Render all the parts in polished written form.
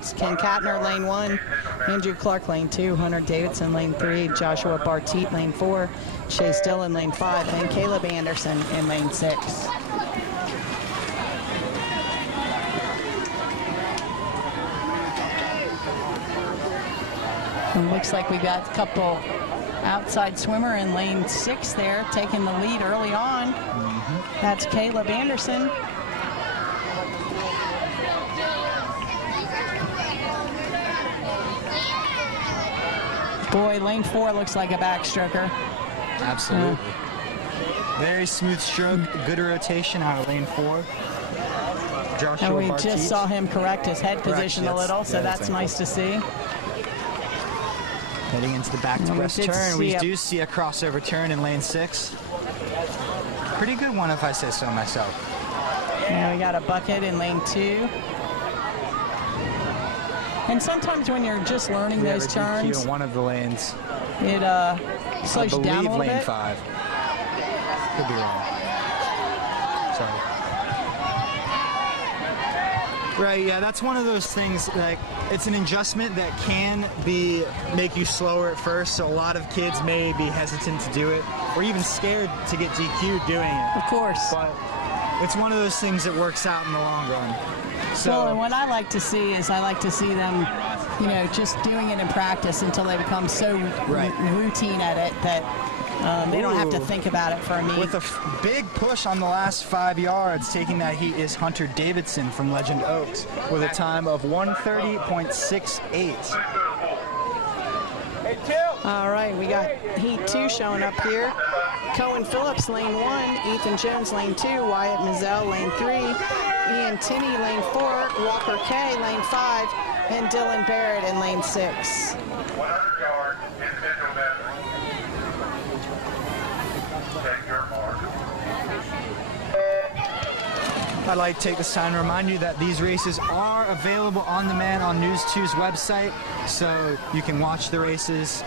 Ken Katner, lane 1. Andrew Clark, lane 2. Hunter Davidson, lane 3. Joshua Barteet, lane 4. Chase Dillon, lane 5. And Caleb Anderson in lane 6. And looks like we got a couple outside swimmer in lane 6 there, taking the lead early on. That's Caleb Anderson. Boy, lane 4 looks like a backstroker. Absolutely. Very smooth stroke, good rotation out of lane 4. Joshua And we Barteet. just saw him correct his head position a little, so that's nice to see. Heading into the back to breast turn, we do see a crossover turn in lane 6. Pretty good one if I say so myself. Yeah, we got a bucket in lane 2. And sometimes when you're just learning those turns, in one of the lanes, it slows you down a little bit. lane 5. Could be wrong. Sorry. Right, yeah, that's one of those things, like, it's an adjustment that can make you slower at first, so a lot of kids may be hesitant to do it, or even scared to get DQ'd doing it. Of course. But it's one of those things that works out in the long run. So, well, and what I like to see is I like to see them, you know, just doing it in practice until they become so routine at it that they don't have to think about it for a meet. With a big push on the last 5 yards, taking that heat is Hunter Davidson from Legend Oaks with a time of 1:30.68. All right, we got heat 2 showing up here. Cohen Phillips, lane 1. Ethan Jones, lane 2. Wyatt Mizell, lane 3. Ian Tinney, lane 4. Walker Kay, lane 5. And Dylan Barrett in lane 6. 100 yards, individual measure. Take your mark. I'd like to take this time to remind you that these races are available on demand on News 2's website, so you can watch the races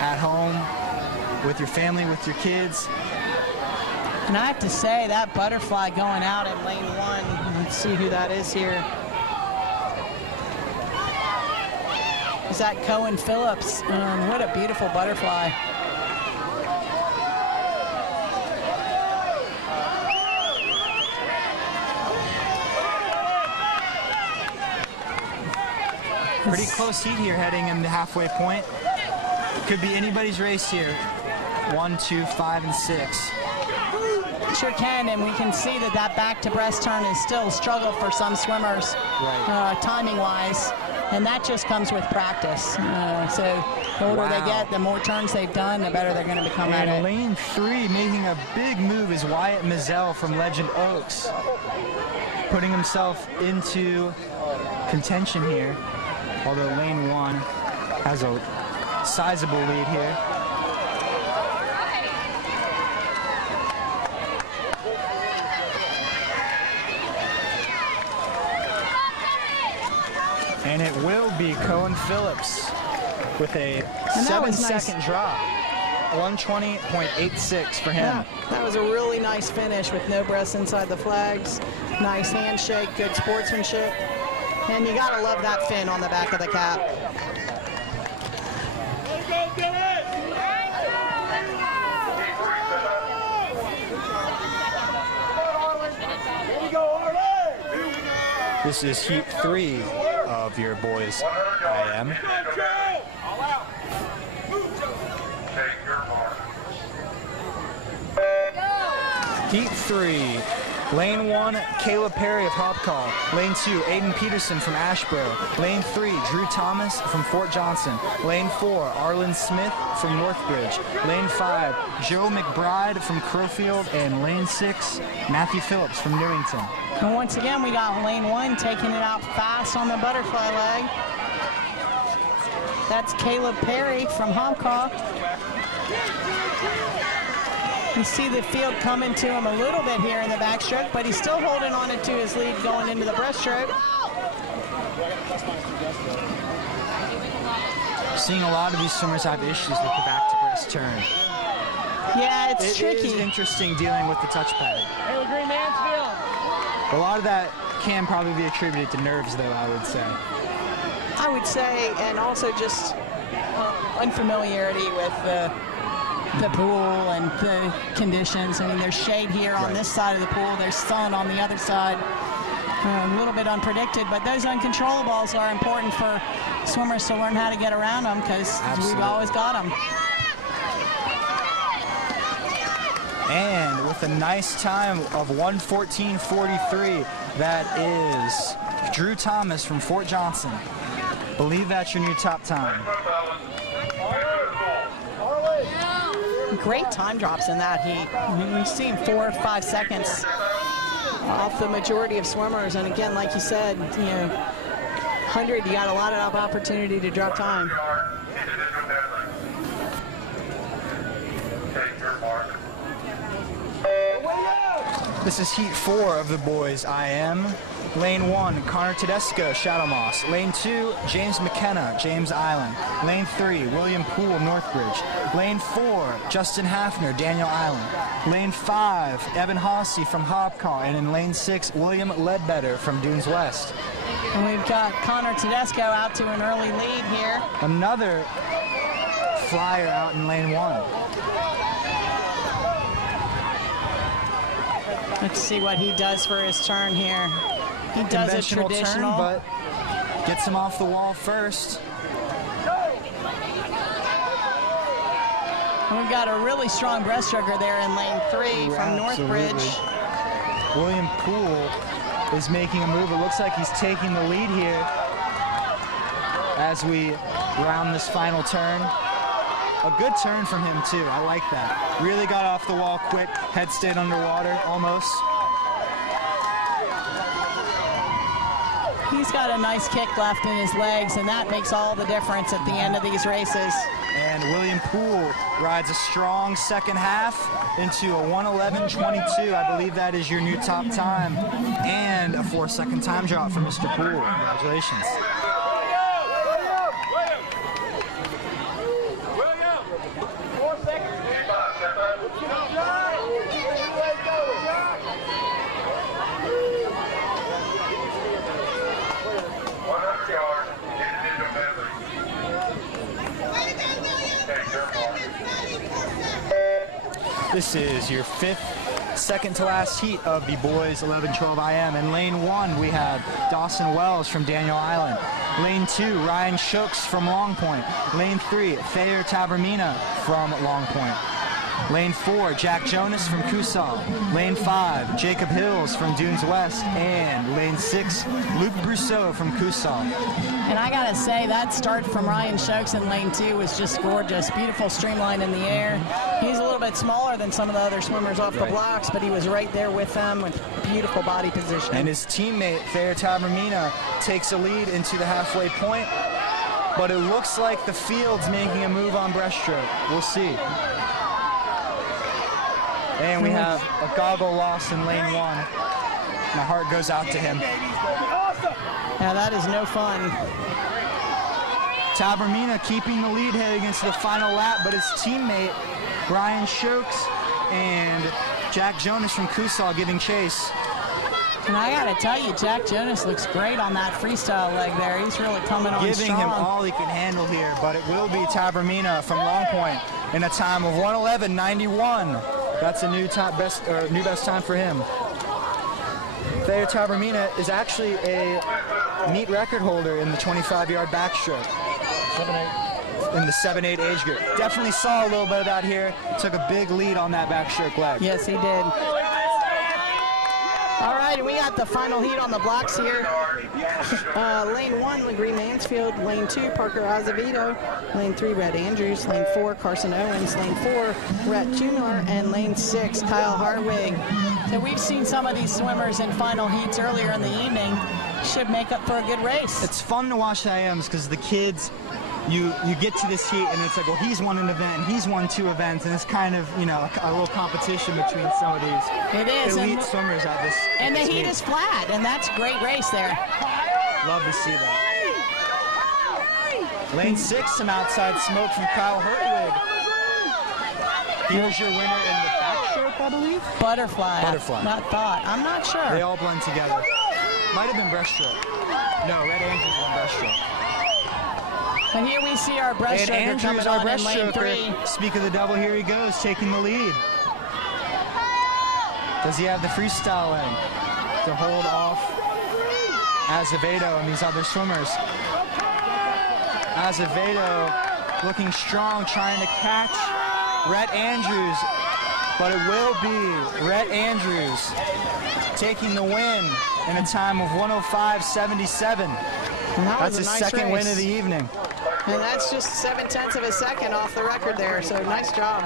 at home with your family, with your kids. And I have to say, that butterfly going out in lane 1, let's see who that is here. Is that Cohen Phillips? What a beautiful butterfly. Pretty close heat here heading in the halfway point. Could be anybody's race here. 1, 2, 5, and 6. Sure can, and we can see that back to breast turn is still a struggle for some swimmers, timing-wise, and that just comes with practice. So the older they get, the more turns they've done, the better they're going to become at it. Lane 3 making a big move is Wyatt Mizell from Legend Oaks, putting himself into contention here, although lane 1 has a sizable lead here. And it will be Cohen Phillips with a 7-second drop. 1:20.86 for him. Yeah, that was a really nice finish with no breaths inside the flags. Nice handshake, good sportsmanship. And you gotta love that fin on the back of the cap. This is heat 3 of your boys IM. Heat 3. Lane 1, Caleb Perry of Hopcall. Lane 2, Aiden Peterson from Ashboro. Lane 3, Drew Thomas from Fort Johnson. Lane 4, Arlen Smith from Northbridge. Lane 5, Joe McBride from Crowfield. And Lane 6, Matthew Phillips from Newington. And once again, we got lane 1 taking it out fast on the butterfly leg. That's Caleb Perry from Hopcall. You see the field coming to him a little bit here in the backstroke, but he's still holding on to his lead going into the breaststroke. Seeing a lot of these swimmers have issues with the back-to-breast turn. Yeah, it's tricky. It is interesting dealing with the touchpad. A lot of that can probably be attributed to nerves, though, I would say. would say, and also just unfamiliarity with the pool and the conditions. I mean, there's shade here on this side of the pool. There's sun on the other side. A little bit unpredicted, but those uncontrollables are important for swimmers to learn how to get around them, because we've always got them. And with a nice time of 1:14.43, that is Drew Thomas from Fort Johnson. Believe that's your new top time. Great time drops in that heat. I mean, we've seen 4 or 5 seconds off the majority of swimmers. And again, like you said, 100, you got a lot of opportunity to drop time. This is heat 4 of the boys IM. Lane 1, Connor Tedesco, Shadow Moss. Lane 2, James McKenna, James Island. Lane 3, William Poole, Northbridge. Lane 4, Justin Hafner, Daniel Island. Lane 5, Evan Hossey from Hobcaw. And in lane 6, William Ledbetter from Dunes West. And we've got Connor Tedesco out to an early lead here. Another flyer out in lane 1. Let's see what he does for his turn here. He does a traditional turn, but gets him off the wall first. And we've got a really strong breaststroker there in lane 3 from Northbridge. William Poole is making a move. It looks like he's taking the lead here as we round this final turn. A good turn from him too, I like that. Really got off the wall quick, head stayed underwater almost. He's got a nice kick left in his legs, and that makes all the difference at the end of these races. And William Poole rides a strong second half into a 1:11.22. I believe that is your new top time. And a 4-second time drop for Mr. Poole. Congratulations. This is your 5th second to last heat of the boys 11-12 IM. In lane 1, we have Dawson Wells from Daniel Island. Lane 2, Ryan Shooks from Long Point. Lane 3, Thayer Tavermina from Long Point. Lane 4, Jack Jonas from Coosaw. Lane 5, Jacob Hills from Dunes West. And lane 6, Luke Brousseau from Coosaw. And I gotta say, that start from Ryan Shooks in lane 2 was just gorgeous. Beautiful streamline in the air. He's a little bit smaller than some of the other swimmers off the blocks, but he was right there with them with beautiful body position. And his teammate, Thayer Tavermina, takes a lead into the halfway point. But it looks like the field's making a move on breaststroke. We'll see. And we have a goggle loss in lane 1. My heart goes out to him. Yeah, that is no fun. Tavermina keeping the lead heading into the final lap, but his teammate, Ryan Shooks and Jack Jonas from Coosaw giving chase. And I gotta tell you, Jack Jonas looks great on that freestyle leg there. He's really coming on strong. Giving him all he can handle here, but it will be Tavermina from Long Point in a time of 1:11.91. That's a new best time for him. Thayer Tavermina is actually a meet record holder in the 25-yard backstroke. In the 7-8 age group. Definitely saw a little bit of that here. Took a big lead on that backstroke leg. Yes, he did. All right, and we got the final heat on the blocks here. Lane 1, Legree Mansfield. Lane 2, Parker Azevedo. Lane 3, Red Andrews. Lane 4, Carson Owens. Lane 4, Rhett Tumler. And lane 6, Kyle Hartwig. So we've seen some of these swimmers in final heats earlier in the evening. Should make up for a good race. It's fun to watch the IMs because the kids, you get to this heat and it's like, well, he's won an event and he's won 2 events, and it's kind of, a little competition between some of these elite swimmers at this. And the heat meet is flat, and that's a great race there. Love to see that. Lane 6, some outside smoke from Kyle Hartwig. He was your winner in the backstroke, I believe? Butterfly. Not thought. I'm not sure. They all blend together. Might have been breaststroke. No, Red Andrews won breaststroke. And here we see our And breaststroker Andrews, coming our on in lane 3. breaststroker. Speak of the devil, here he goes, taking the lead. Does he have the freestyle leg to hold off Azevedo and these other swimmers? Azevedo looking strong, trying to catch Rhett Andrews, but it will be Rhett Andrews taking the win in a time of 105.77. That's his nice second race. win of the evening. And that's just 0.7 of a second off the record there, so nice job.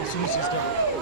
As soon as he's done.